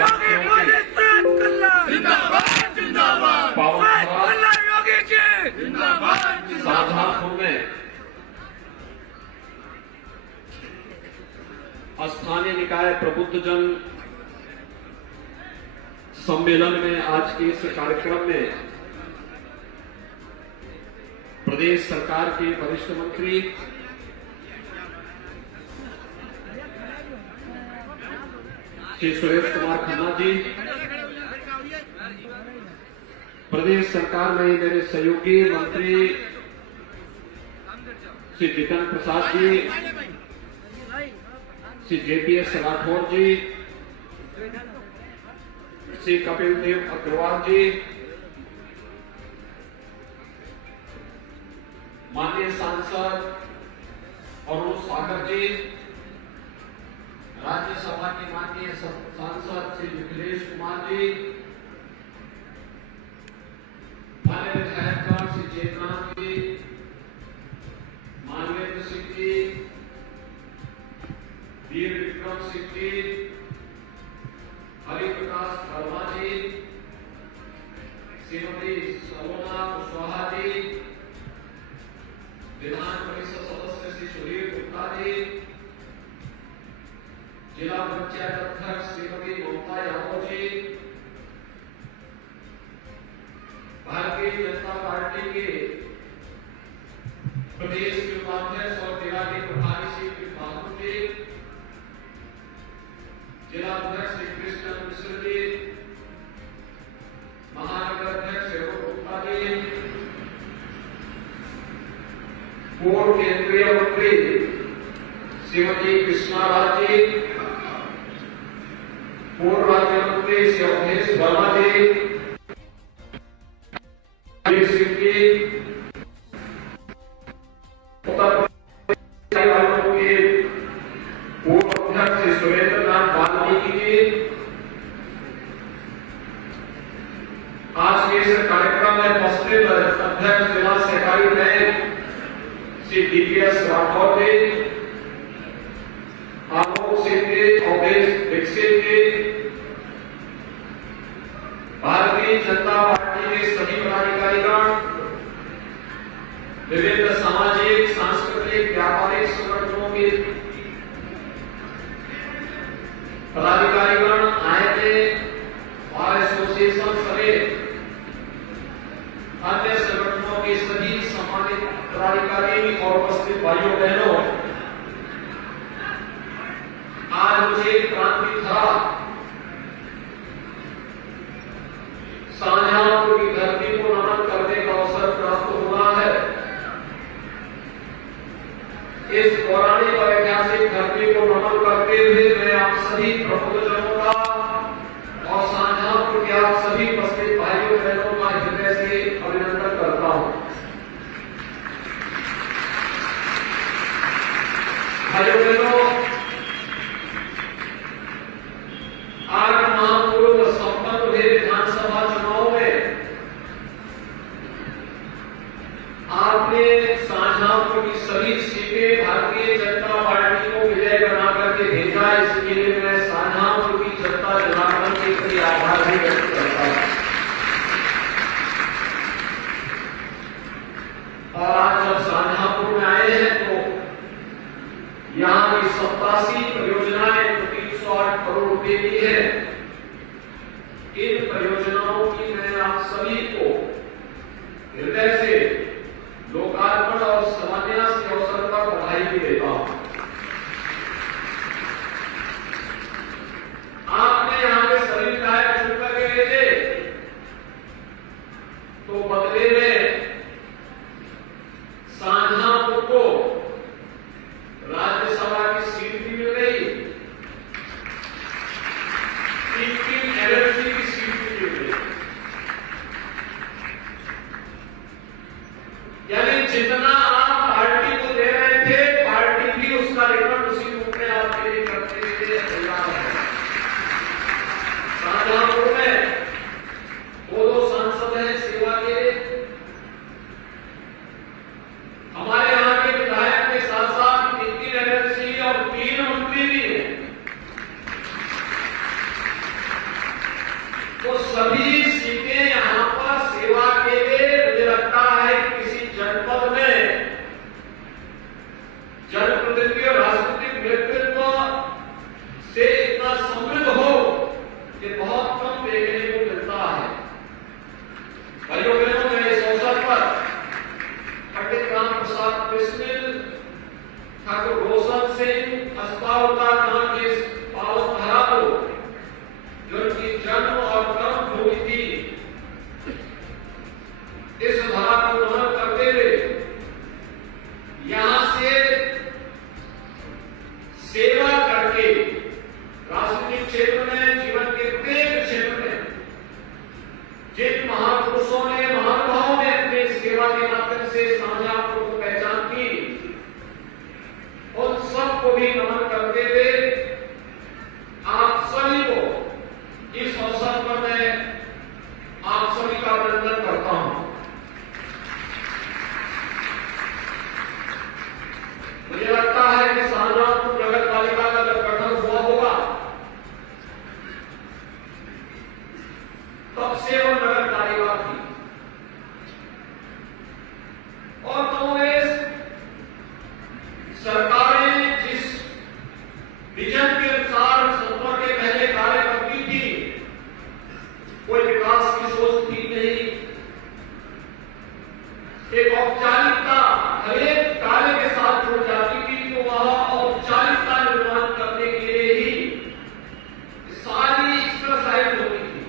योगी मोदी योगी की शाहजहांपुर में स्थानीय निकाय प्रबुद्धजन सम्मेलन में आज के इस कार्यक्रम में प्रदेश सरकार के वरिष्ठ मंत्री श्री सुरेश कुमार खन्ना जी, प्रदेश सरकार में मेरे सहयोगी मंत्री श्री जितेंद्र प्रसाद जी, श्री जेपीएस राठौर जी, श्री कपिल देव अग्रवाल जी, माननीय सांसद अरुण सागर जी, राज्यसभा के माननीय सांसद श्री मिथिलेश कुमार जी, माननीय विधायकगण श्री जयनाथ जी, मानवेंद्र सिंह जी, वीर विक्रम सिंह जी, हरिप्रकाश वर्मा जी, श्रीमती सलोना कुशवाहा जी, विधान परिषद सदस्य श्री सुधीर गुप्ता जी, जिला पंचायत अध्यक्ष श्रीमती ममता यादव जी, भारतीय जनता पार्टी के प्रदेश के उपाध्यक्ष और जिला के प्रभारी श्री बाबू जी, जिला अध्यक्ष श्री कृष्ण मिश्र जी, महानगर अध्यक्ष एवं गुप्ता जी, पूर्व केंद्रीय मंत्री श्रीमती कृष्णा राज जी, पूर्व राज्य मंत्री श्री अवधेश वर्मा जी, सिंह जी, उत्तर प्रदेश के पूर्व अध्यक्ष श्री सुरेंद्र नाथ वाल्मीकि जी, आज के इस कार्यक्रम में उपस्थित अध्यक्ष जिला सहकारी बैंक श्री डीपीएस राठौर जी, आलोक सिंह जी, अवधेश दीक्षित जी, भारतीय जनता पार्टी के सभी पदाधिकारीगण, विभिन्न सामाजिक सांस्कृतिक व्यापारिक संगठनों के पदाधिकारीगण आए थे और एसोसिएशन समेत अन्य संगठनों के सभी सम्मानित पदाधिकारी और उपस्थित भाइयों बहनों, आज मुझे क्रांति धरा शाहजहांपुर की धरती को नमन करने का अवसर प्राप्त हुआ है। इस पौराणिक और ऐतिहासिक धरती को नमन करते हुए मैं आप सभी प्रबुद्धजनों का और शाहजहांपुर के आप सभी उपस्थित भाइयों बहनों का हृदय से अभिनंदन करता हूं। भाइयों बहनों, आज महापूर्व संपन्न हुए विधानसभा चुनाव में आपने शाहजहांपुर की सभी सीटें भारतीय जनता पार्टी को विजय बना करके भेजा। इसके लिए मैं शाहजहांपुर की जनता जनार्दन के प्रति आभार भी व्यक्त करता हूं। और आज जब शाहजहांपुर में आए हैं तो यहाँ की 87 परियोजनाएं 308 करोड़ रुपए की है। इन परियोजनाओं की मैं आप सभी को हृदय से लोकार्पण और शिलान्यास के अवसर पर बधाई भी देता हूं। आपने यहां पे सभी विधायक चुन करके भेजे तो बदले में शाहजहांपुर को राज्यसभा की सीट भी मिल गई, 3 एलएलसी की सीट भी मिल गई। यानी जितना आप पार्टी को दे रहे थे, पार्टी भी उसका रिटर्न उसी रूप में आपके लिए करने के लिए तैयार है। शाहजहांपुर में 2 सांसद हैं सेवा के। हमारे यहाँ के विधायक के साथ साथ 3 एलएलसी और 3 मंत्री भी हैं। इसमें ठाकुर रोशन सिंह अस्तावता कहां के पावन धारा को जो उनकी जन्म और कर्म भूमि थी, इस धारा को नमन करते हुए यहां से सेवा करके राजनीतिक क्षेत्र में, जीवन के प्रत्येक क्षेत्र में जिन महापुरुषों ने, महानुभावों ने अपने सेवा के माध्यम से शाहजहांपुर को पहचान की, उन सबको भी नमन करते हुए आप सभी को इस अवसर पर मैं आप सभी का अभिनंदन करता हूं। मुझे लगता है कि शाहजहांपुर नगर पालिका का जब गठन हुआ होगा तब से वो नगर पालिका थी और कांग्रेस सरकारें जिस विजन के अनुसार सत्ता के पहले कार्य करती थी, कोई विकास की सोच थी नहीं। एक औपचारिकता हर एक कार्य के साथ जुड़ जाती थी, तो वह औपचारिकता निर्माण करने के लिए ही सारी एक्सरसाइज होती थी।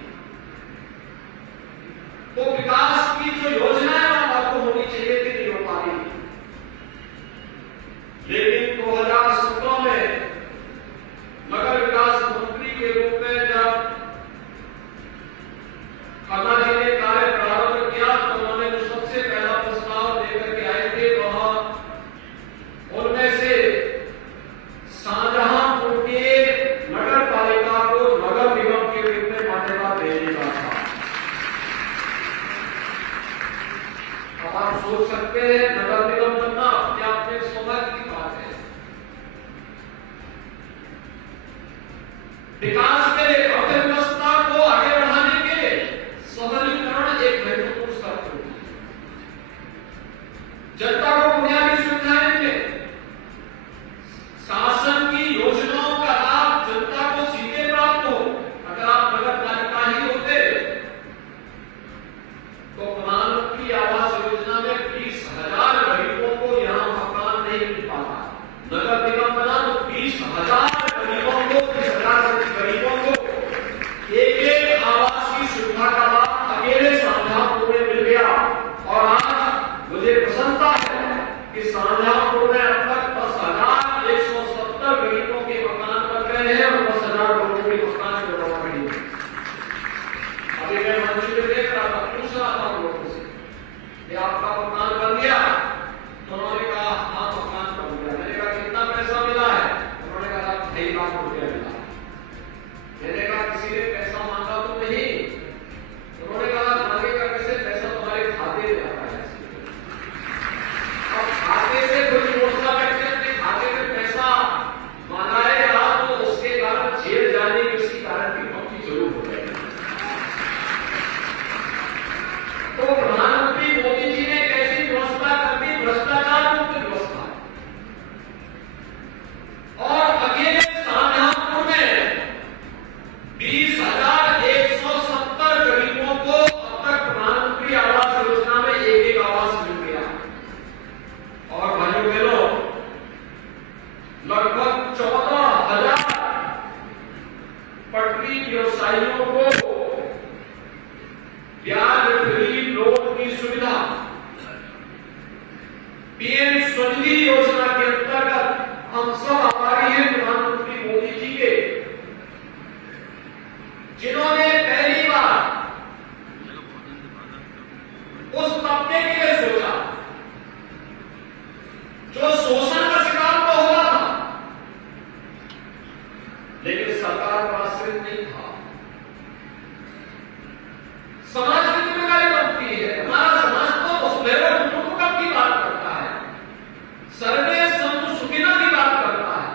तो विकास की जो योजनाएं आपको होनी चाहिए थी, नहीं हो पा रही। लेकिन 2017 में नगर विकास मंत्री के रूप में जब खन्ना जी ने कार्य प्रारंभ किया तो उन्होंने जो सबसे पहला प्रस्ताव लेकर के आए थे वह उनमें से शाहजहांपुर के नगर पालिका को नगर निगम के रूप में मान्यता देने का था। अब आप सोच सकते हैं नगर निगम बनना अपने आप में सौभाग्य की बात है। विकास के लिए, अर्थव्यवस्था को आगे बढ़ाने के लिए सहरीकरण एक महत्वपूर्ण शर्त होती है। जनता को बुनियादी सुविधाएं मिले, शासन की योजनाओं का लाभ जनता को सीधे प्राप्त हो। अगर आप नगर पालिका ही होते तो प्रधानमंत्री आवास योजना में 20,000 गरीबों को यहां मकान नहीं मिल पाता। नगर निगम बना तो 20,000 गरीबों को, 20,000 गरीबों को एक आवास की सुविधा का लाभ अकेले शाहजहांपुर में मिल गया। और आज मुझे प्रसन्नता है कि शाहजहांपुर में अब तक 10,170 गरीबों के मकान बन गए हैं और 10,000 लोगों के मकान बनवा रहे हैं। अभी मैं मंच में देख रहा था, पूछ रहा था लोगों से कि आपका मकान बन गया? तो उन्होंने कहा हाँ मकान बन गया। मैंने कहा कितना पैसा मिला है? उन्होंने कहा 2.5 लाख रुपया मिला। मैंने कहा किसी ने पैसा मांगा तो नहीं? उन्होंने कहा मांगेगा कैसे, पैसा तुम्हारे खाते में आता है। अब खाते से कोई योजना करके अपने खाते में पैसा मंगाएगा तो उसके कारण जेल जाने की, उसकी कारण की पक्की जरूर हो जाएगी। तो प्रधानमंत्री मोदी जी ने कैसी व्यवस्था कर दी, भ्रष्टाचार मुक्त व्यवस्था। और अकेले शाहजहांपुर में 20,170 गरीबों को अब तक प्रधानमंत्री आवास योजना में एक आवास मिल गया। और भाइयों बहनों, लगभग 14,000 पटरी व्यवसायियों को ब्याज फ्री लोन की सुविधा पीएम स्वनिधि योजना के अंतर्गत हम सब आभारी हैं प्रधानमंत्री मोदी जी के, जिन्होंने पहली बार उस तबके के लिए सोचा जो शोषण का शिकार तो हो रहा था लेकिन सरकार पर आश्रित नहीं था। समाज की जिम्मेदारी बनती है। हमारा समाज तो वसुधैव कुटुंबकम की बात करता है, सर्वे संतु सुखिनः की बात करता है।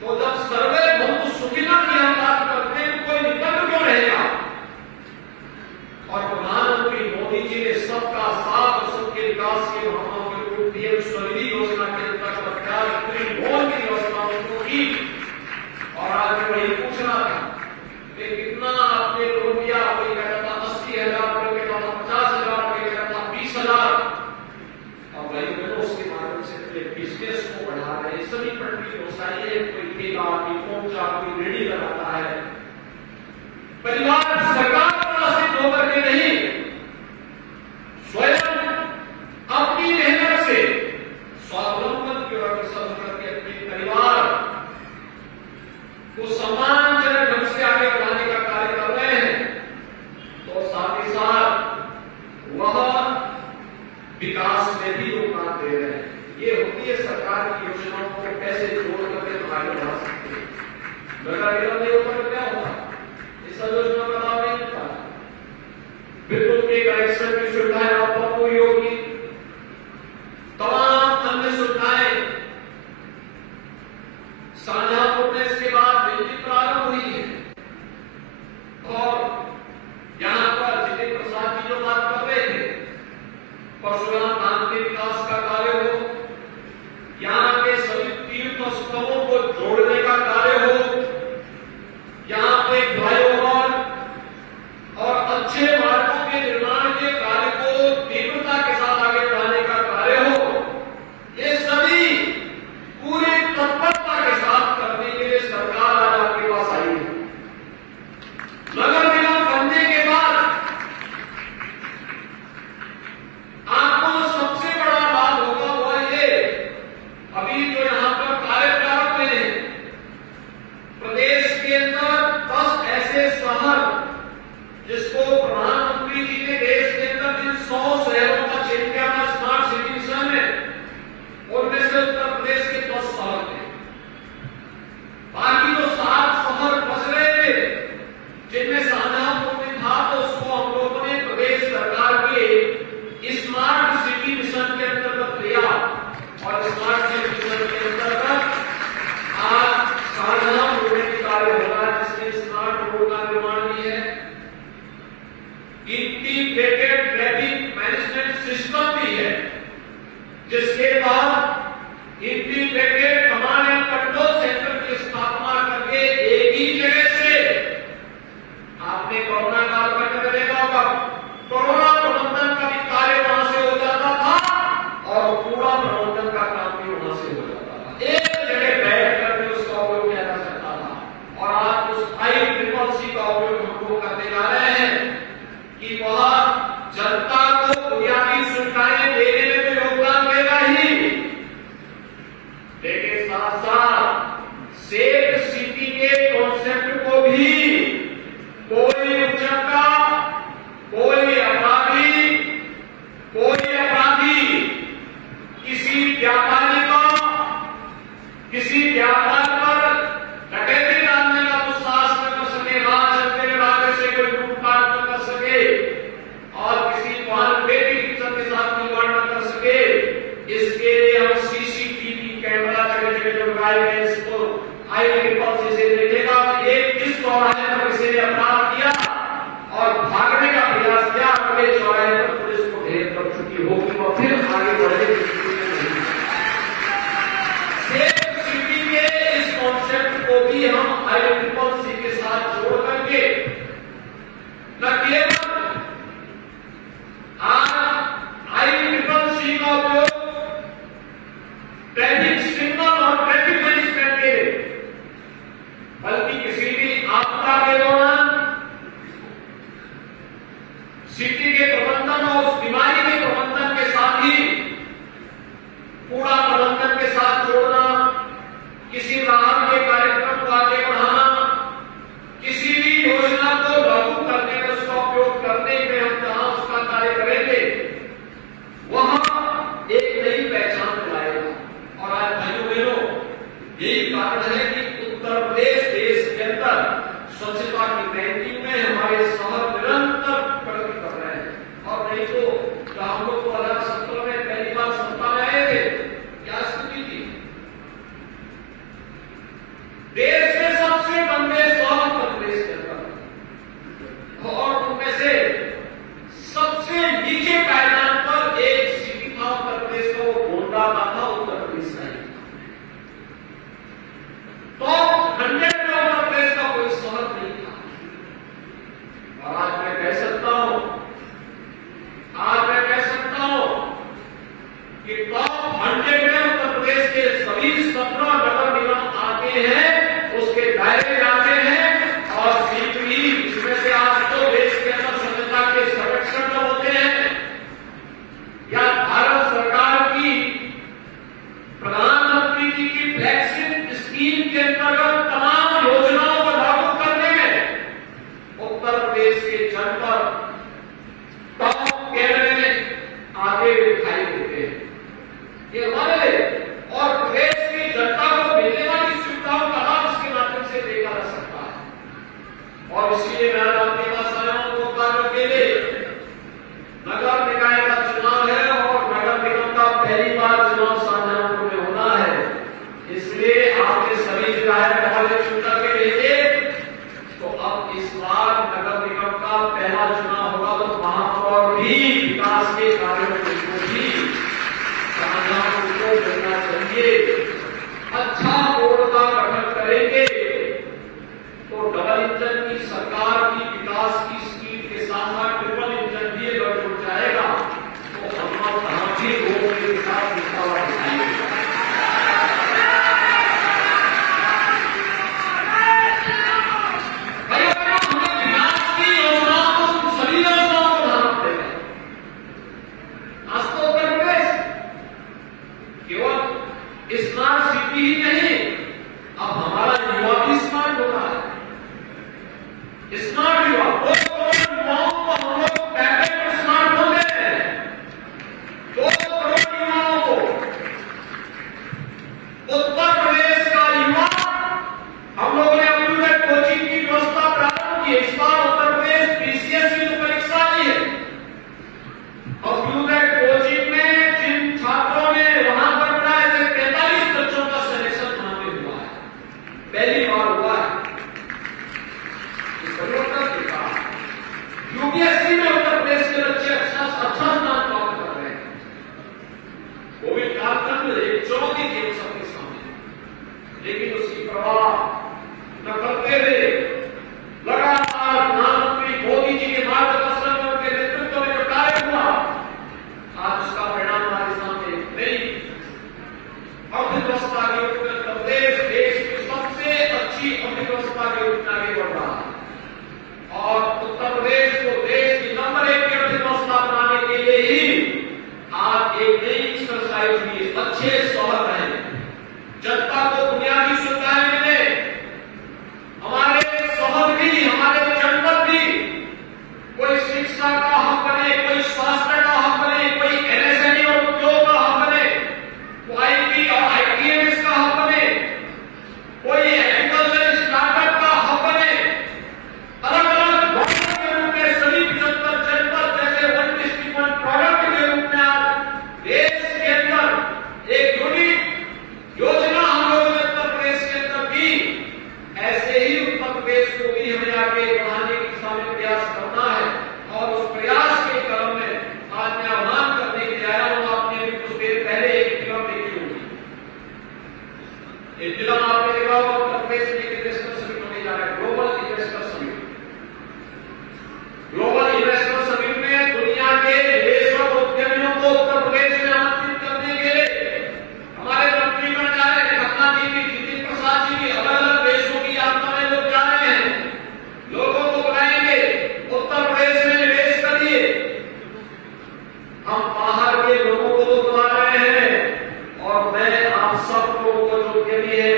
तो जब सर्वे बंधु सुखिनः की हम बात करते हैं, कोई अपने बिजनेस को बढ़ा रहे हैं। सभी पटरी व्यवसायी है, कोई ठेला, कोई पोंचा, कोई रेडी लगाता है। परिवार सरकार पर आश्रित होकर के नहीं, स्वयं अपनी मेहनत से स्वावलंबन की ओर अग्रसर करके अपने परिवार को सम्मानजनक ढंग से आगे बढ़ाने का कार्य कर रहे हैं, तो साथ ही साथ वह विकास में भी योगदान दे रहे हैं। ये होती है सरकार की योजनाओं को कैसे जोड़ करके आगे बढ़ा सकते हैं। नगर निगम नहीं होता तो क्या होता, इस योजना का लाभ नहीं होता। विद्युत के कनेक्शन की सुविधाएं आपको पूरी होगी, तमाम अन्य सुविधाएं शाहजहांपुर में इसके बाद बिजली प्रारंभ हुई है। और यहां पर जितेंद्र प्रसाद जी जो बात कर रहे थे, परशुराम धाम के विकास का कार्य हो, यहाँ के सभी तीर्थ स्थलों को जोड़ने का कार्य हो, यहाँ पे फ्लाईओवर और अच्छे मार्गों के निर्माण के कार्य को तीव्रता के साथ आगे बढ़ाने का कार्य हो, ये सभी पूरी तत्परता के साथ करने के लिए सरकार आज आपके पास आई है। नगर निगम बनने के बाद आपको सबसे बड़ा लाभ होगा वह ये, अभी जो यहाँ पर कार्य प्रारंभ हुए हैं, प्रदेश के अंदर 10 ऐसे शहर जिसको प्रधानमंत्री जी ने देश के अंदर जिन 100 शहरों का चयन किया था स्मार्ट सिटी मिशन में, उनमें से उत्तर प्रदेश के 10 शहर थे। बाकी जो 7 शहर बच रहे थे, जिनमें शाहजहांपुर में था, तो उसको हम लोगों ने प्रदेश सरकार के स्मार्ट सिटी मिशन के अंतर्गत लिया। और स्मार्ट सिटी मिशन के अंतर्गत आज शाहजहांपुर में कार्य हो रहा है, जिसमें स्मार्ट रोड का निर्माण भी है, इंटीग्रेटेड ट्रैफिक मैनेजमेंट सिस्टम भी है, जिसके तहत integrated command and control centre की स्थापना करके एक ही जगह से, आपने कोरोना काल में देखा होगा, कोरोना प्रबंधन का भी कार्य वहां से हो जाता था और कूड़ा प्रबंधन का काम भी वहां से हो जाता था। एक जगह बैठ करके उसका उपयोग किया जा सकता था। और आज उस IEEE का उपयोग हम लोग करने जा रहे हैं कि वह जनता को बुनियादी सुविधाएं देने में तो योगदान देगा ही, लेकिन साथ साथ सेफ सिटी के कॉन्सेप्ट को भी कोई उचक्का, कोई अपराधी किसी व्यापारी को किसी व्यापार पर डकैती डालने का दुस्साहस न कर सके, राह चलते में रास्ते से कोई लूटपाट न कर सके और किसी वाहन बेटी के साथ खिलवाड़ न कर सके। इसके लिए हम CCTV कैमरा जगह जगह जो लगाए गए, इसको IEEE से देखेगा ये किस चौराहे पर किसी ने अपराध किया और भागने का प्रयास किया, अगले चौराहे पर पुलिस को ढेर कर चुकी होगी और फिर आगे बढ़ने की स्थिति में नहीं। सेफ सिटी के इस कॉन्सेप्ट को भी हम IEEE के साथ जोड़ करके न केवल आज IEEE का उपयोग ट्रैफिक सिग्नल और ट्रैफिक मैनेजमेंट के, बल्कि किसी भी आपदा के दौरान सिटी के प्रबंधन और उस बीमारी के प्रबंधन के साथ ही कूड़ा प्रबंधन के साथ जोड़ना, किसी राहत के कार्यक्रम को आगे बढ़ाना, किसी भी योजना को लागू करने में उसका उपयोग करने में हम जहां उसका कार्य करेंगे, वहां एक नई पहचान दिलाएगा। और आज भाइयों बहनों, यही कारण है कि उत्तर प्रदेश देश के अंदर स्वच्छता की रैंकिंग में हमारे शहर निरंतर प्रगति कर रहे हैं। और नहीं तो हम लोग को 2017 में पहली बार सत्ता में आए थे, क्या स्थिति थी? देश में सबसे गंदे शहर उत्तर प्रदेश के अंदर, और उनमें से सबसे नीचे पायदान पर एक सिटी था उत्तर प्रदेश का, वो गोंडा का था, उत्तर प्रदेश का ही। तो 100 में उत्तर प्रदेश का कोई शहर नहीं था। और आज मैं कह सकता हूं कि टॉप 100 में उत्तर दिखाई देते हैं। ये हमारे और प्रदेश की जनता को मिलने वाली सुविधाओं का लाभ इसके माध्यम से देखा जा सकता है। और इसलिए मैं आपके पास आया हूं दो कार्यों के लिए। नगर निकाय का चुनाव है और नगर निगम का पहली बार चुनाव शाहजहांपुर में होना है, इसलिए आपके सभी विधायक महोदय चुनकर के भेजे। तो अब इस बार नगर निगम का पहला चुनाव होगा, तो वहां पर भी विकास के कार्यों को भी शाहजहांपुर को करना चाहिए। अच्छा बोर्ड का गठन करेंगे तो डबल इंजन की सरकार की विकास की स्पीड के साथ साथ ट्रिपल इंजन भी अगर जुड़ जाएगा तो हम कहां भी लोगों के साथ दिखा हुआ दिखाएंगे। स्मार्ट सिटी ही नहीं, अब हमारा युवा भी स्मार्ट हो रहा है। स्मार्ट युवा, 2 करोड़ युवाओं को हम लोग पैकेज में स्मार्ट हो गए हैं। 2 करोड़ युवाओं को उत्तर प्रदेश का युवा हम लोगों ने अपनी कोचिंग की व्यवस्था प्रारंभ की। इस बार उत्तर प्रदेश पीसीएस की परीक्षा ली है और कोचिंग में जिन छात्रों ने वहां पर पहली बार हुआ है। यूपीएससी में उत्तर प्रदेश के बच्चे अच्छा स्थान प्राप्त कर रहे हैं। कोविड कालखंड एक चुनौती थी सबके सामने, लेकिन उसकी परवाह न करते हुए लगातार प्रधानमंत्री मोदी जी के मार्गदर्शन में उनके नेतृत्व में जो कार्य हुआ, आज उसका परिणाम हमारे सामने नई अर्थव्यवस्था की उत्तर प्रदेश देश की सबसे अच्छी अर्थव्यवस्था के रूप में आगे बढ़ रहा है और उत्तर प्रदेश को देश की नंबर 1 की अर्थव्यवस्था बनाने के लिए ही आज एक नई एक्सरसाइज हुई। अच्छे शहर रहे, जनता को बुनियादी सुविधाएं मिले, हमारे शहर भी हमारे जनपद भी कोई शिक्षा का हब बने, कोई स्वास्थ्य का हब बने, कोई एमएसएमई और उद्योग का हब बने, कोई आईटी और आईटीएमएस का हब बने, कोई एग्रीकल्चर स्टार्टअप का हब बने। अलग अलग मॉडल के रूप में सभी 75 जनपद जैसे वन डिस्ट्रिक्ट वन प्रोडक्ट के रूप में आज देश के अंदर एक यूनिक योजना हम लोगों ने उत्तर प्रदेश के अंदर की। ऐसे ही उत्तर प्रदेश को भी हमें आगे बढ़ाने की दिशा में प्रयास करना है और उस प्रयास के क्रम में आज मैं आह्वान करने के लिए आया हूं। आपने भी कुछ देर पहले एक फिल्म देखी होगी। ये फिल्म आपने देखा होगा, उत्तर प्रदेश में इन्वेस्टर समिट होने जा रहा है, global investor summit. Global investor summit में दुनिया के निवेशक उद्यमियों को उत्तर प्रदेश में आमंत्रित करने के लिए हमारे मंत्रीगण जा रहे हैं। खन्ना जी भी, जितिन प्रसाद जी भी अलग अलग देशों की यात्रा में लोग जा रहे हैं। लोगों को बुलाएंगे, उत्तर प्रदेश में निवेश करिए। हम बाहर के लोगों को तो बुला रहे हैं और मैं आप सब लोगों को जो उद्यमी है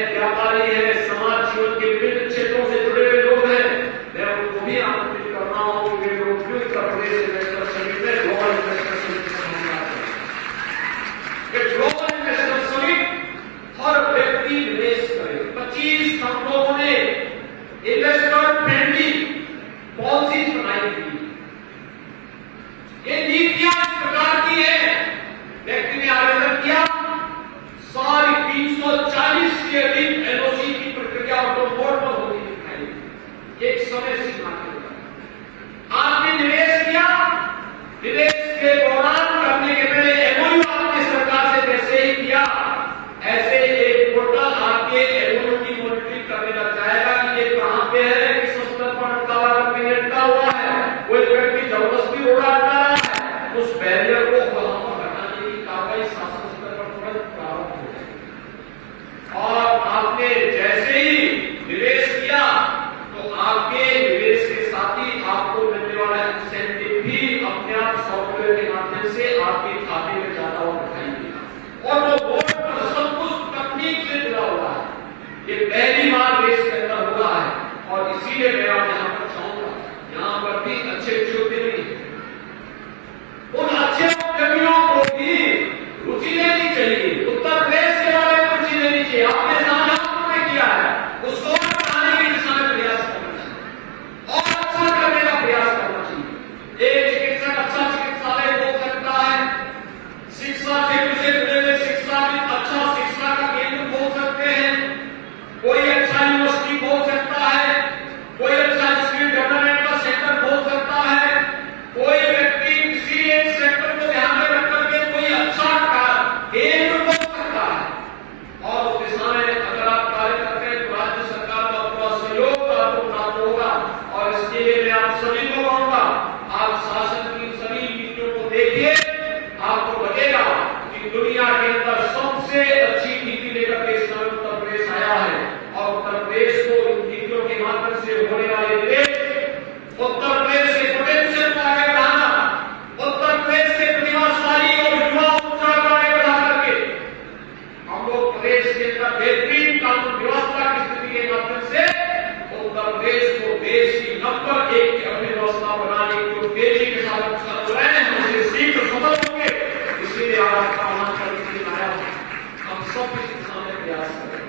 सब इस दिशा में प्रयास करें।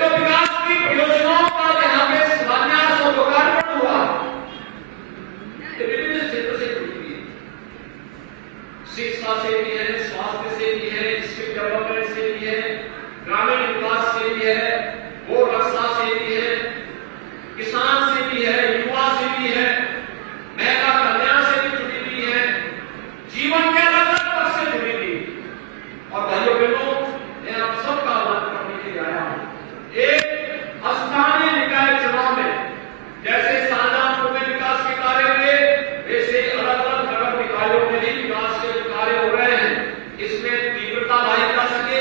तो विकास की परियोजनाओं का यहाँ पे शिलान्यास और लोकार्पण हुआ, विभिन्न क्षेत्र से जुड़ी हुई है, शिक्षा से भी है, स्वास्थ्य से भी है, स्किल डेवलपमेंट से भी है, ग्रामीण विकास से भी है, गो रक्षा से भी है, किसान से भी है, युवा से भी है, महिला कल्याण से भी जुड़ी हुई है, जीवन के अलग अलग पक्ष से जुड़ी हुई। और भाइयों बहनों, मैं आप सबका आह्वान करने के लिए आया हूं, एक स्थानीय निकाय चुनाव में जैसे शाहजहांपुर में विकास के कार्य हुए, वैसे अलग अलग नगर निकायों में भी विकास के कार्य हो रहे हैं। इसमें तीव्रता लाई जा सके,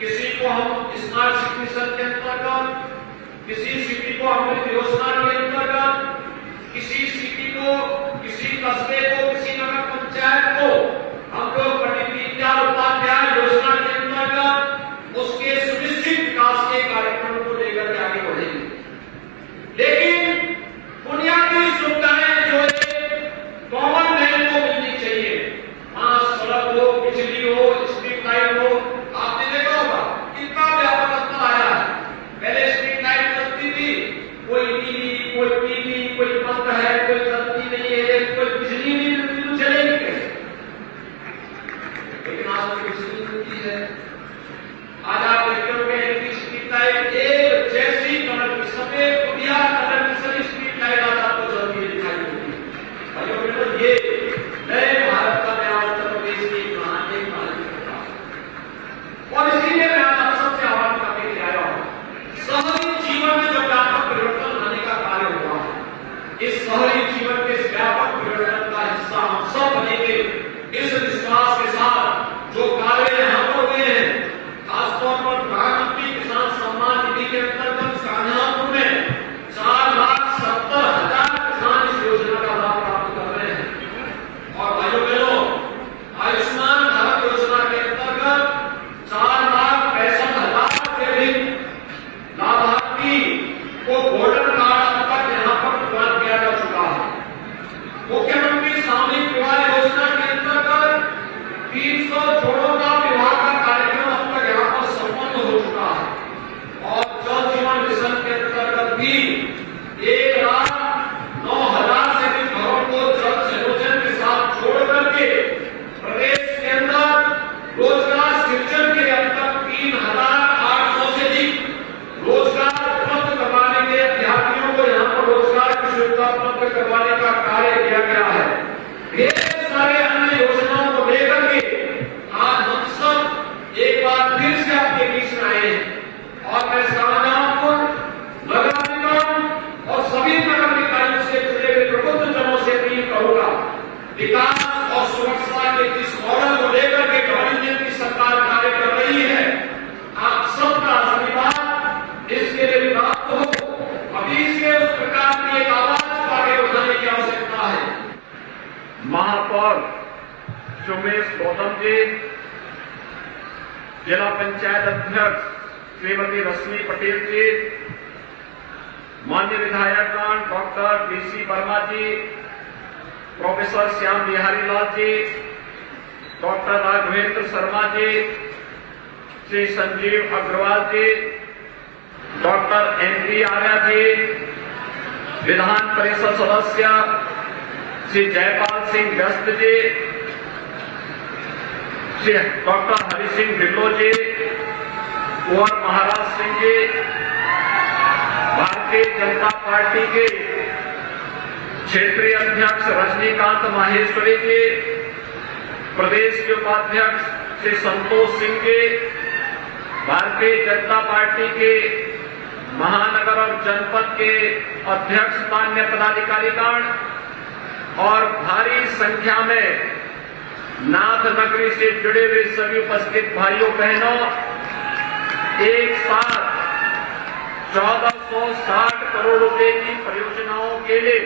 किसी को हम स्मार्ट सिटी मिशन के अंतर्गत, किसी सिटी को अमृत योजना के अंतर्गत, किसी सिटी को, किसी कस्बे को, किसी नगर पंचायत को हम लोग पंडित दीनदयाल उपाध्याय योजना के अंतर्गत उसके सुनिश्चित विकास के कार्यक्रम को लेकर के आगे बढ़ेंगे। लेकिन बुनियादी सुविधाएं जो कॉमन मैन को मिलनी चाहिए, वहां सड़क हो, बिजली हो, स्ट्रीट लाइट हो। आपने देखा होगा कितना व्यापक अंतर आया है। पहले स्ट्रीट लाइट चलती थी, कोई नीली, कोई पीली, कोई बंद है, कोई चलती नहीं है, कोई बिजली नहीं मिलती, तो चलेगी कैसे? लेकिन आज तो बिजली मिलती है। आज आप देखोगे कि स्ट्रीट लाइट एक जैसी कलर की, सफेद बढ़िया कलर की सभी स्ट्रीट लाइट आज आपको जल्दी दिखाई देती है। भाइयों बहनों, ये नए भारत का नया उत्तर प्रदेश की एक कहानी है। और इसीलिए मैं आज आप सबसे आह्वान करने के लिए आया हूं, शहरी जीवन में जो व्यापक परिवर्तन लाने का कार्य हुआ है, इस शहरी जीवन के इस व्यापक परिवर्तन का हिस्सा हम सब बनेंगे। इस विश्वास के साथ जो कार्य यहाँ पर हुए हैं, खासतौर पर प्रधानमंत्री किसान सम्मान निधि के अंतर्गत शाहजहांपुर में 4,70,000 किसान इस योजना का लाभ प्राप्त कर रहे हैं। और भाइयों बहनों, आयुष्मान भारत योजना के अंतर्गत 4,65,000 से अधिक लाभार्थी को गोल्डन कार्ड अब तक यहाँ पर प्रदान किया जा चुका है। मुख्यमंत्री सामूहिक विवाह योजना के अंतर्गत 300 जोड़ों का विवाह का कार्यक्रम अब तक यहाँ पर संपन्न हो चुका है। और जल जीवन मिशन के अंतर्गत भी 1,09,000 से अधिक घरों को जल संयोजन के साथ जोड़ करके प्रदेश के अंदर रोजगार सृजन के अब तक 3,800 से अधिक रोजगार उपलब्ध करवाने के अभ्यर्थियों को यहाँ पर रोजगार की सुविधा उपलब्ध करवाने का कार्य किया गया है। ढेर सारे अन्य योजनाओं को लेकर के आज हम सब एक बार फिर से आपके बीच में आए हैं। और मैं शाहजहांपुर नगर निगम और सभी नगर निकायों से जुड़े हुए प्रबुद्ध जनों से अपील करूंगा, विकास और सुरक्षा के जिस मॉडल को लेकर के गवर्नमेंट की सरकार कार्य कर रही है, आप सबका आशीर्वाद इसके लिए प्राप्त हो। अभी से उस प्रकार की एक आवाज को आगे उठाने की आवश्यकता है। महापौर सुमेश गौतम जी, जिला पंचायत अध्यक्ष श्रीमती रश्मि पटेल जी, माननीय विधायकगण डॉक्टर डीसी वर्मा जी, प्रोफेसर श्याम बिहारी लाल जी, डॉक्टर राघवेंद्र शर्मा जी, श्री संजीव अग्रवाल जी, डॉक्टर एनपी आर्या जी, विधान परिषद सदस्य श्री जयपाल सिंह व्यस्त जी, श्री डॉक्टर हरि सिंह ढिल्लो जी, कुंवर महाराज सिंह जी, भारतीय जनता पार्टी के क्षेत्रीय अध्यक्ष रजनीकांत माहेश्वरी जी, प्रदेश के उपाध्यक्ष श्री संतोष सिंह जी, भारतीय जनता पार्टी के महानगर और जनपद के अध्यक्ष मान्य पदाधिकारीगण और भारी संख्या में नाथ नगरी से जुड़े हुए सभी उपस्थित भाइयों बहनों, एक साथ 1460 करोड़ रुपए की परियोजनाओं के लिए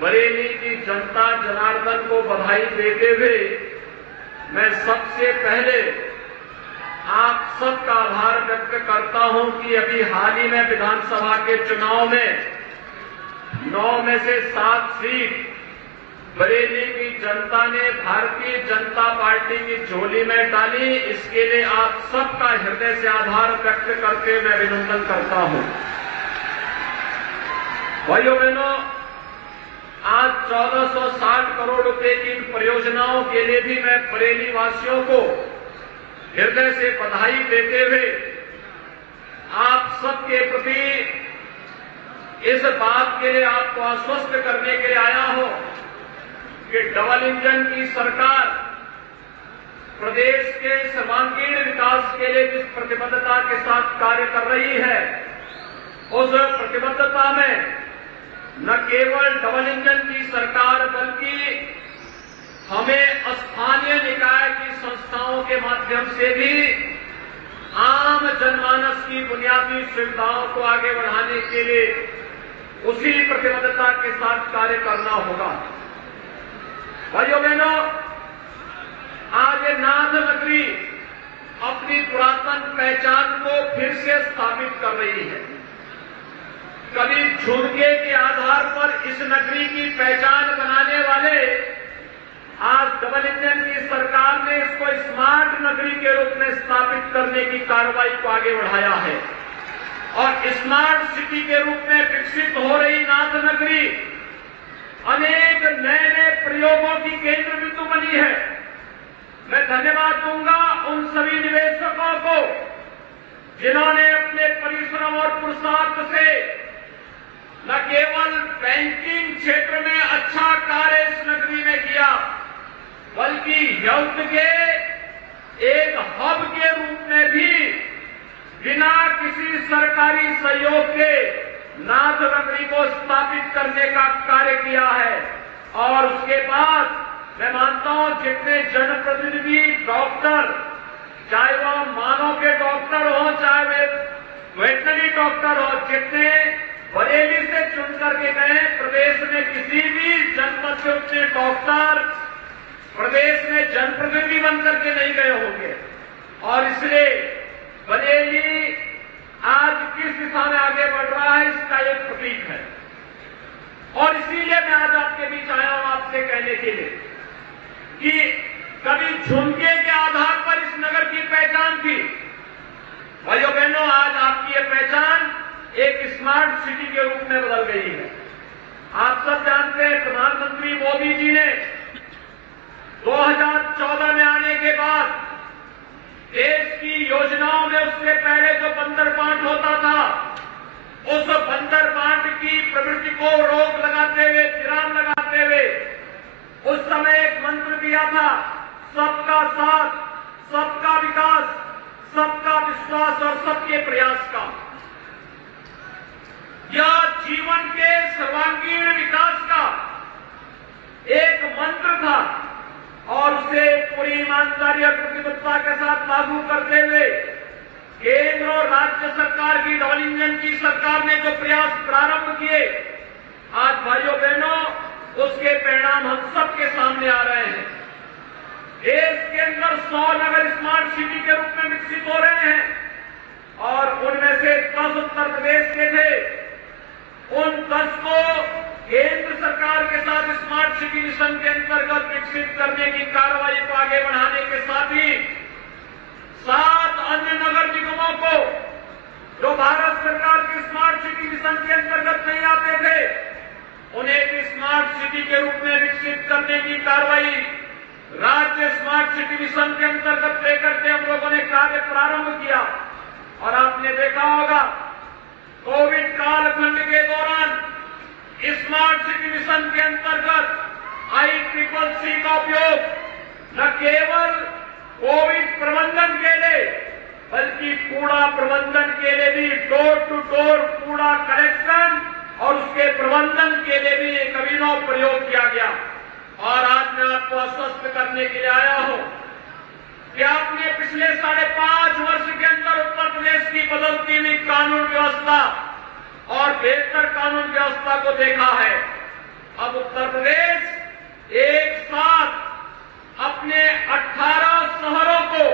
बरेली की जनता जनार्दन को बधाई देते हुए मैं सबसे पहले आप सबका आभार व्यक्त करता हूं कि अभी हाल ही में विधानसभा के चुनाव में 9 में से 7 सीट बरेली की जनता ने भारतीय जनता पार्टी की झोली में डाली, इसके लिए आप सबका हृदय से आभार व्यक्त करके मैं अभिनंदन करता हूं। भाइयों बहनों, आज 1460 करोड़ रुपए की इन परियोजनाओं के लिए भी मैं बरेली वासियों को हृदय से बधाई देते हुए आप सबके प्रति इस बात के लिए आपको आश्वस्त करने के लिए आया हूं कि डबल इंजन की सरकार प्रदेश के सर्वांगीण विकास के लिए जिस प्रतिबद्धता के साथ कार्य कर रही है, उस प्रतिबद्धता में न केवल डबल इंजन की सरकार बल्कि हमें स्थानीय निकाय की संस्थाओं के माध्यम से भी आम जनमानस की बुनियादी सुविधाओं को आगे बढ़ाने के लिए उसी प्रतिबद्धता के साथ कार्य करना होगा। भाइयों बहनों, आज ये नाथ नगरी अपनी पुरातन पहचान को फिर से स्थापित कर रही है। कभी झुमके के आधार पर इस नगरी की पहचान बनाने वाले आज डबल इंजन की सरकार ने इसको स्मार्ट नगरी के रूप में स्थापित करने की कार्रवाई को आगे बढ़ाया है और स्मार्ट सिटी के रूप में विकसित हो रही नाथ नगरी अनेक नए नए प्रयोगों की केंद्र बिंदु बनी है। मैं धन्यवाद दूंगा उन सभी निवेशकों को जिन्होंने अपने परिश्रम और पुरुषार्थ से न केवल बैंकिंग क्षेत्र में अच्छा कार्य इस नगरी में किया, बल्कि हेल्थ के एक हब के रूप में भी बिना किसी सरकारी सहयोग के नाथ नगरी को स्थापित करने का कार्य किया है। और उसके बाद मैं मानता हूं जितने जनप्रतिनिधि डॉक्टर, चाहे वो मानव के डॉक्टर हो चाहे वे वेटनरी डॉक्टर हो, जितने बरेली से चुन करके गए, प्रदेश में किसी भी जनपद से उतने डॉक्टर प्रदेश में जनप्रतिनिधि बनकर के नहीं गए होंगे। और इसलिए बरेली आज किस दिशा में आगे बढ़ रहा है इसका एक प्रतीक है। और इसीलिए मैं आज आपके बीच आया हूं आपसे कहने के लिए कि कभी झुमके के आधार पर इस नगर की पहचान थी। भाइयों बहनों, आज आपकी ये पहचान एक स्मार्ट सिटी के रूप में बदल गई है। आप सब जानते हैं प्रधानमंत्री मोदी जी ने 2014 में आने के बाद देश की योजनाओं में उससे पहले जो बंदर बांट होता था, उस बंदर बांट की प्रवृत्ति को रोक लगाते हुए, विराम लगाते हुए उस समय एक मंत्र दिया था, सबका साथ, सबका विकास, सबका विश्वास और सबके प्रयास का। यह जीवन के सर्वांगीण विकास का एक मंत्र था और उसे पूरी ईमानदारी और प्रतिबद्धता के साथ लागू करते हुए केंद्र और राज्य सरकार की डबल इंजन की सरकार ने जो प्रयास प्रारंभ किए, आज भाइयों बहनों उसके परिणाम हम सबके सामने आ रहे हैं। देश के अंदर 100 नगर स्मार्ट सिटी के रूप में विकसित हो रहे हैं और उनमें से 10 उत्तर प्रदेश के थे। उन 10 को केंद्र सरकार के साथ स्मार्ट सिटी मिशन के अंतर्गत विकसित करने की कार्रवाई को आगे बढ़ाने के साथ ही 7 अन्य नगर निगमों को जो भारत सरकार के स्मार्ट सिटी मिशन के अंतर्गत नहीं आते थे, उन्हें भी स्मार्ट सिटी के रूप में विकसित करने की कार्रवाई राज्य स्मार्ट सिटी मिशन के अंतर्गत लेकर के हम लोगों ने कार्य प्रारंभ किया। और आपने देखा होगा कोविड कालखंड के दौरान स्मार्ट सिटी मिशन के अंतर्गत ICCC का उपयोग न केवल कोविड प्रबंधन के लिए बल्कि कूड़ा प्रबंधन के लिए भी, डोर टू डोर कूड़ा कलेक्शन और उसके प्रबंधन के लिए भी एक अभिनव प्रयोग किया गया। और आज मैं आपको आश्वस्त करने के लिए आया हूं कि आपने पिछले 5.5 वर्ष के अंदर उत्तर प्रदेश की बदलती हुई कानून व्यवस्था और बेहतर कानून व्यवस्था को देखा है। अब उत्तर प्रदेश एक साथ अपने 18 शहरों को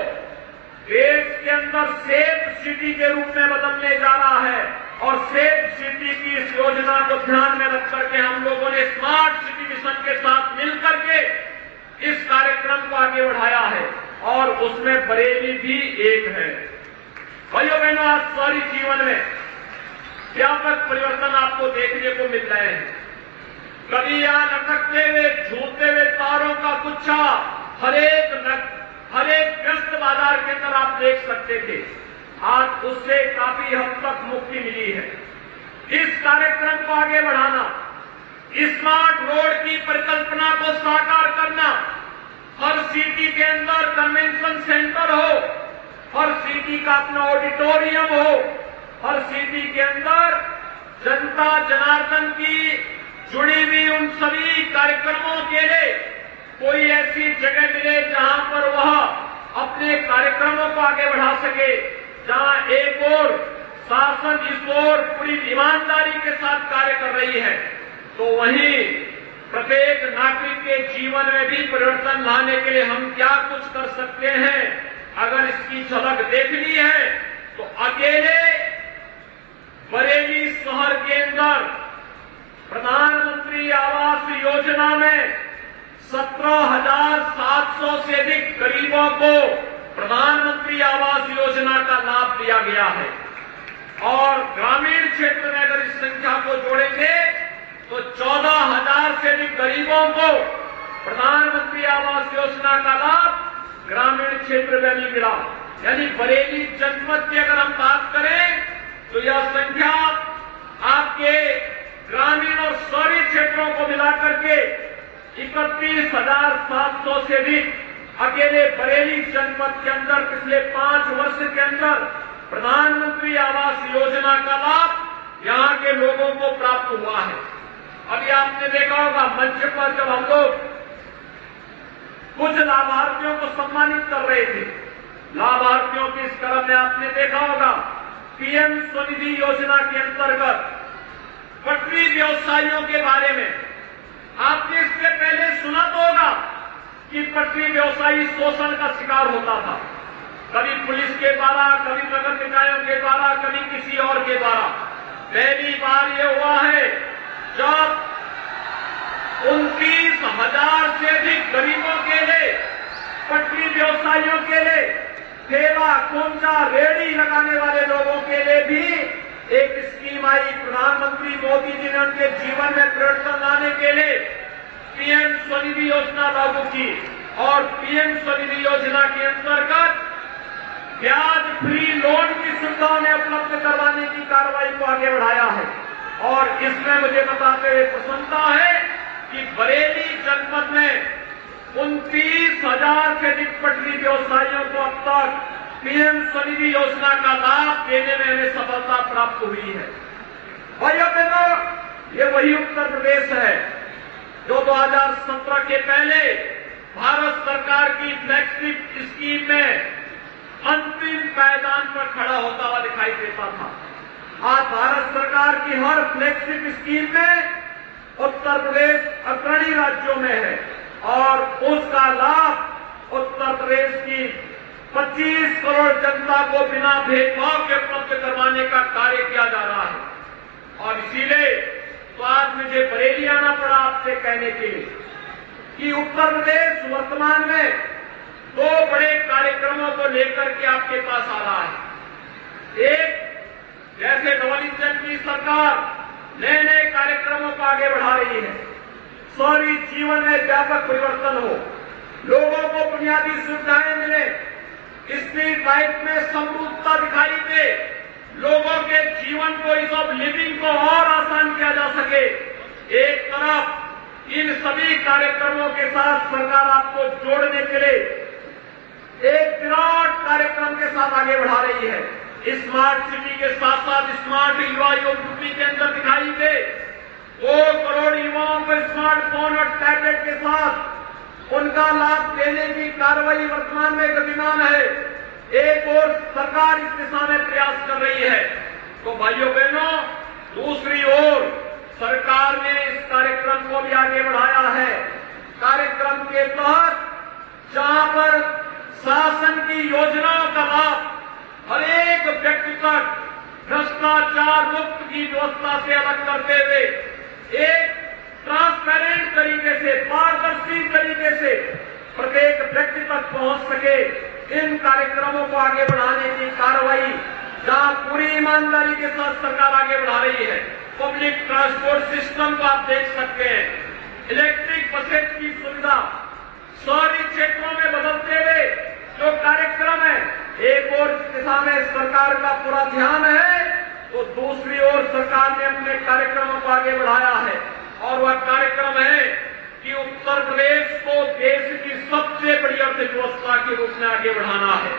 देश के अंदर सेफ सिटी के रूप में बदलने जा रहा है। और सेफ सिटी की इस योजना को ध्यान में रख करके हम लोगों ने स्मार्ट सिटी मिशन के साथ मिलकर के इस कार्यक्रम को आगे बढ़ाया है और उसमें बरेली भी एक है। भाइयों बहनों, आज शहरी जीवन में व्यापक परिवर्तन आपको देखने को मिल रहे हैं। कभी यहां लटकते हुए झूलते हुए तारों का गुच्छा हर एक व्यस्त बाजार के अंदर आप देख सकते थे। आज उससे काफी हद तक मुक्ति मिली है। इस कार्यक्रम को आगे बढ़ाना, स्मार्ट रोड की परिकल्पना को साकार करना, हर सिटी के अंदर कन्वेंशन सेंटर हो, हर सिटी का अपना ऑडिटोरियम हो, हर सिटी के अंदर जनता जनार्दन की जुड़ी हुई उन सभी कार्यक्रमों के लिए कोई ऐसी जगह मिले जहां पर वह अपने कार्यक्रमों को आगे बढ़ा सके, जहां एक और शासन इस ओर पूरी ईमानदारी के साथ कार्य कर रही है, तो वहीं प्रत्येक नागरिक के जीवन में भी परिवर्तन लाने के लिए हम क्या कुछ कर सकते हैं, अगर इसकी झलक देखनी है तो अकेले बरेली शहर के अंदर प्रधानमंत्री आवास योजना में 17,700 से अधिक गरीबों को प्रधानमंत्री आवास योजना का लाभ दिया गया है। और ग्रामीण क्षेत्र में अगर इस संख्या को जोड़ेंगे तो 14,000 से अधिक गरीबों को प्रधानमंत्री आवास योजना का लाभ ग्रामीण क्षेत्र में भी मिला। यानी बरेली जनपद की अगर हम बात करें तो यह संख्या आपके ग्रामीण और शहरी क्षेत्रों को मिलाकर के 31,700 से अधिक अकेले बरेली जनपद के अंदर पिछले 5 वर्ष के अंदर प्रधानमंत्री आवास योजना का लाभ यहां के लोगों को प्राप्त हुआ है। अभी आपने देखा होगा मंच पर जब हम लोग कुछ लाभार्थियों को सम्मानित कर रहे थे, लाभार्थियों के इस क्रम में आपने देखा होगा पीएम स्वनिधि योजना के अंतर्गत पटरी व्यवसायियों के बारे में आपने इससे पहले सुना तो होगा कि पटरी व्यवसायी शोषण का शिकार होता था, कभी पुलिस के द्वारा, कभी नगर निकायों के द्वारा, कभी किसी और के द्वारा। पहली बार ये हुआ है जब 29,000 से अधिक गरीबों के लिए, पटरी व्यवसायियों के लिए, ठेला खोमचा रेहड़ी लगाने वाले लोगों के लिए भी एक स्कीम आई। प्रधानमंत्री मोदी जी ने उनके जीवन में परिवर्तन लाने के लिए पीएम स्वनिधि योजना लागू की और पीएम स्वनिधि योजना के अंतर्गत ब्याज फ्री लोन की सुविधा उन्हें उपलब्ध करवाने की कार्रवाई को आगे बढ़ाया है। और इसमें मुझे बताते हुए प्रसन्नता है कि बरेली जनपद में 29,000 से अधिक पटरी व्यवसायियों को अब तक पीएम स्वनिधि योजना का लाभ देने में हमें सफलता प्राप्त हुई है। भाइयों बहनों, ये वही उत्तर प्रदेश है जो 2017 के पहले भारत सरकार की फ्लैगशिप स्कीम में अंतिम पायदान पर खड़ा होता हुआ दिखाई देता था। आज भारत सरकार की हर फ्लैगशिप स्कीम में उत्तर प्रदेश अग्रणी राज्यों में है और उसका लाभ उत्तर प्रदेश की 25 करोड़ जनता को बिना भेदभाव के उपलब्ध करवाने का कार्य किया जा रहा है। और इसीलिए तो आज मुझे बरेली आना पड़ा आपसे कहने के लिए कि उत्तर प्रदेश वर्तमान में 2 बड़े कार्यक्रमों को लेकर के आपके पास आ रहा है। एक, जैसे डबल इंजन की सरकार नए नए कार्यक्रमों को आगे बढ़ा रही है, शहरी जीवन में व्यापक परिवर्तन हो, लोगों को बुनियादी सुविधाएं मिले, स्ट्रीट लाइफ में समृद्धता दिखाई दे, लोगों के जीवन को, इस ऑफ लिविंग को और आसान किया जा सके। एक तरफ इन सभी कार्यक्रमों के साथ सरकार आपको जोड़ने के लिए एक विराट कार्यक्रम के साथ आगे बढ़ा रही है। स्मार्ट सिटी के साथ साथ स्मार्ट युवा यूपी के अंदर दिखाई दे 2 करोड़ युवाओं को स्मार्टफोन और टैबलेट के साथ उनका लाभ देने की कार्रवाई वर्तमान में गतिमान है। एक और सरकार इस दिशा में प्रयास कर रही है। तो भाइयों बहनों, दूसरी ओर सरकार ने इस कार्यक्रम को भी आगे बढ़ाया है। कार्यक्रम के तहत जहां पर शासन की योजनाओं का लाभ हर एक व्यक्ति तक भ्रष्टाचार मुक्त की व्यवस्था से अलग करते हुए एक ट्रांसपेरेंट तरीके से, पारदर्शी तरीके से प्रत्येक व्यक्ति तक पहुंच सके, इन कार्यक्रमों को आगे बढ़ाने की कार्रवाई जहां पूरी ईमानदारी के साथ सरकार आगे बढ़ा रही है। पब्लिक ट्रांसपोर्ट सिस्टम को आप देख सकते हैं, इलेक्ट्रिक बसेज की सुविधा, शहरी क्षेत्रों में बदलते हुए जो कार्यक्रम है, एक और दिशा में सरकार का पूरा ध्यान है, तो दूसरी ओर सरकार ने अपने कार्यक्रमों को आगे बढ़ाया है। और वह कार्यक्रम है कि उत्तर प्रदेश को देश की सबसे बड़ी अर्थव्यवस्था के रूप में आगे बढ़ाना है।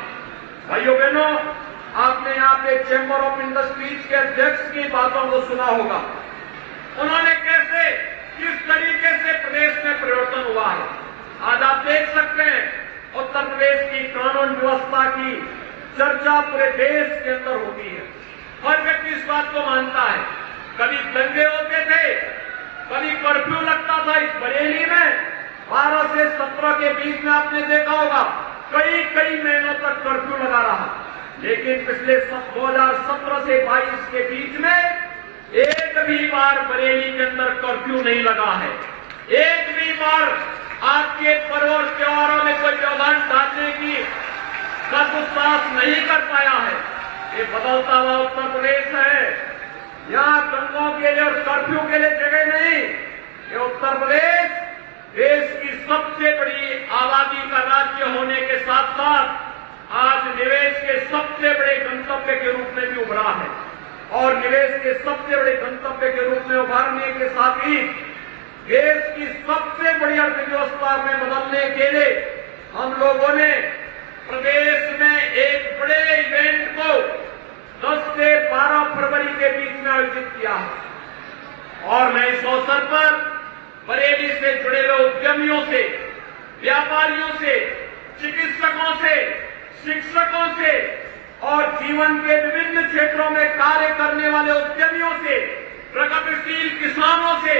भाइयों बहनों, आपने यहाँ पे चैम्बर ऑफ इंडस्ट्रीज के अध्यक्ष की बातों को सुना होगा। उन्होंने कैसे, किस तरीके से प्रदेश में परिवर्तन हुआ है। आज आप देख सकते हैं उत्तर प्रदेश की कानून व्यवस्था की चर्चा पूरे देश के अंदर होती है। हर व्यक्ति इस बात को मानता है। कभी दंगे होते थे, कभी कर्फ्यू लगता था। इस बरेली में 12 से 17 के बीच में आपने देखा होगा कई महीनों तक कर्फ्यू लगा रहा। लेकिन पिछले 2017 से 22 के बीच में एक भी बार बरेली के अंदर कर्फ्यू नहीं लगा है। एक भी बार आपके पर्व और त्योहारों में कोई व्यवधान डालने की का दुस्साहस नहीं कर पाया है। ये बदलता हुआ उत्तर प्रदेश है। यहाँ दंगों के लिए और कर्फ्यू के लिए जगह नहीं। ये उत्तर प्रदेश देश की सबसे बड़ी आबादी का राज्य होने के साथ साथ आज निवेश के सबसे बड़े गंतव्य के रूप में भी उभरा है। और निवेश के सबसे बड़े गंतव्य के रूप में उभारने के साथ ही देश की सबसे बड़ी अर्थव्यवस्था में बदलने के लिए हम लोगों ने प्रदेश में एक बड़े इवेंट को 10 से 12 फरवरी के बीच में आयोजित किया है। और मैं इस अवसर पर बरेली से जुड़े हुए उद्यमियों से, व्यापारियों से, चिकित्सकों से, शिक्षकों से और जीवन के विभिन्न क्षेत्रों में कार्य करने वाले उद्यमियों से, प्रगतिशील किसानों से,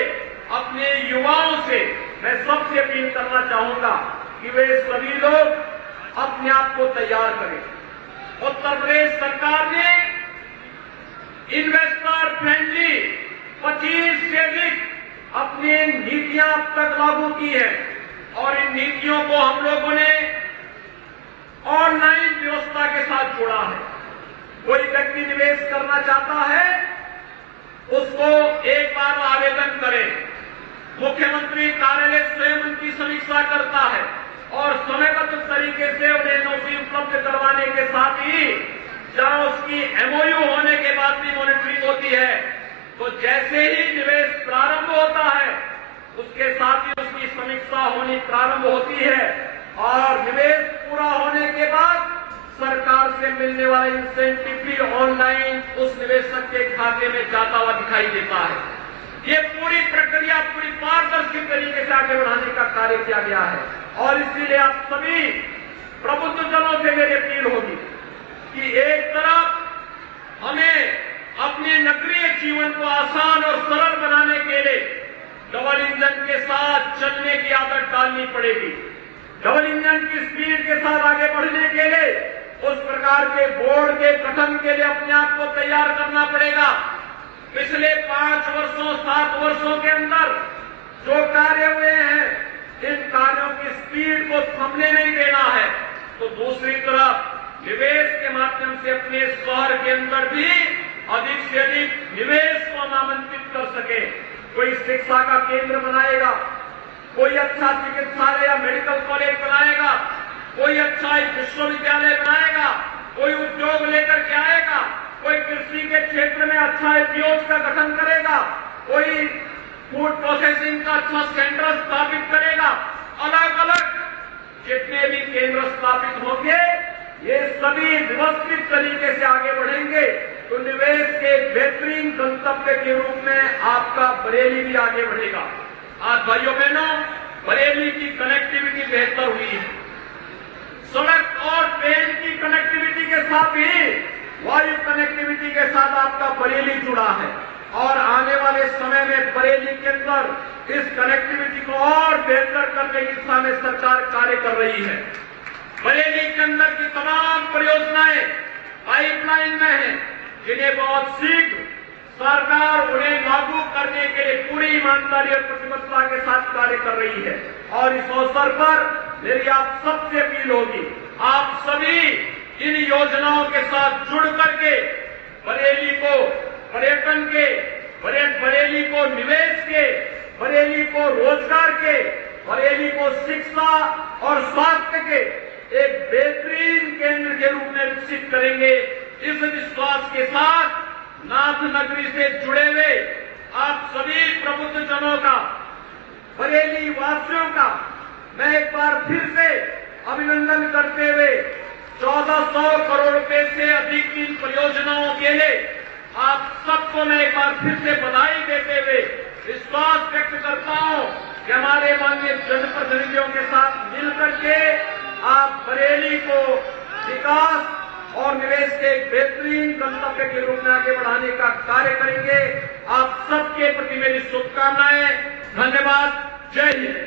अपने युवाओं से मैं सबसे अपील करना चाहूंगा कि वे सभी लोग अपने आप को तैयार करें। उत्तर प्रदेश सरकार ने इन्वेस्टर फ्रेंडली 25 से अधिक अपनी नीतियां अब तक लागू की है। और इन नीतियों को हम लोगों ने ऑनलाइन व्यवस्था के साथ जोड़ा है। कोई व्यक्ति निवेश करना चाहता है, उसको एक बार आवेदन करें। मुख्यमंत्री कार्यालय स्वयं उनकी समीक्षा करता है और समयबद्ध तरीके से उन्हें एनओसी उपलब्ध करवाने के साथ ही जहां उसकी एमओयू होने के बाद भी मॉनिटरिंग होती है। तो जैसे ही निवेश प्रारंभ होता है, उसके साथ ही उसकी समीक्षा होनी प्रारंभ होती है और निवेश पूरा होने के बाद सरकार से मिलने वाला इंसेंटिव भी ऑनलाइन उस निवेशक के खाते में जाता हुआ दिखाई देता है। ये पूरी प्रक्रिया पूरी पारदर्शी तरीके से आगे बढ़ाने का कार्य किया गया है। और इसीलिए आप सभी प्रबुद्ध जनों से मेरी अपील होगी कि एक तरफ हमें अपने नगरीय जीवन को आसान और सरल बनाने के लिए डबल इंजन के साथ चलने की आदत डालनी पड़ेगी। डबल इंजन की स्पीड के साथ आगे बढ़ने के लिए उस प्रकार के बोर्ड के गठन के लिए अपने आप को तैयार करना पड़ेगा। पिछले 5 वर्षों 7 वर्षों के अंदर जो कार्य हुए हैं, इन कार्यों की स्पीड को थमने नहीं देना है। तो दूसरी तरफ निवेश के माध्यम से अपने शहर के अंदर भी अधिक से अधिक निवेश को हम आमंत्रित कर सके। कोई शिक्षा का केंद्र बनाएगा, कोई अच्छा चिकित्सालय या मेडिकल कॉलेज बनाएगा, कोई अच्छा विश्वविद्यालय बनाएगा, कोई उद्योग लेकर के आएगा, कोई कृषि के क्षेत्र में अच्छा उद्योग का गठन करेगा, कोई फूड प्रोसेसिंग का अच्छा सेंटर स्थापित करेगा। अलग अलग जितने भी केंद्र स्थापित होंगे, ये सभी व्यवस्थित तरीके से आगे बढ़ेंगे तो निवेश के बेहतरीन गंतव्य के रूप में आपका बरेली भी आगे बढ़ेगा। आज भाइयों बहनों, बरेली की कनेक्टिविटी बेहतर हुई है। सड़क और ट्रेन की कनेक्टिविटी के साथ ही वायु कनेक्टिविटी के साथ आपका बरेली जुड़ा है। और आने वाले समय में बरेली के अंदर इस कनेक्टिविटी को और बेहतर करने की दिशा में सरकार कार्य कर रही है। बरेली के अंदर की तमाम परियोजनाएं पाइपलाइन में हैं, जिन्हें बहुत शीघ्र सरकार उन्हें लागू करने के लिए पूरी ईमानदारी और प्रतिबद्धता के साथ कार्य कर रही है। और इस अवसर पर मेरी आप सबसे अपील होगी, आप सभी इन योजनाओं के साथ जुड़ करके बरेली को पर्यटन के, बरेली को निवेश के, बरेली को रोजगार के, बरेली को शिक्षा और स्वास्थ्य के एक बेहतरीन केंद्र के रूप में विकसित करेंगे। इस विश्वास के साथ नाथ नगरी से जुड़े हुए आप सभी प्रबुद्ध जनों का, बरेली वासियों का मैं एक बार फिर से अभिनंदन करते हुए 1400 करोड़ रुपए से अधिक की परियोजनाओं के लिए आप सबको मैं एक बार फिर से बधाई देते हुए विश्वास व्यक्त करता हूं कि हमारे माननीय जनप्रतिनिधियों के साथ मिलकर के आप बरेली को विकास और निवेश के एक बेहतरीन गंतव्य के रूप में आगे बढ़ाने का कार्य करेंगे। आप सबके प्रति मेरी शुभकामनाएं। धन्यवाद। जय हिंद।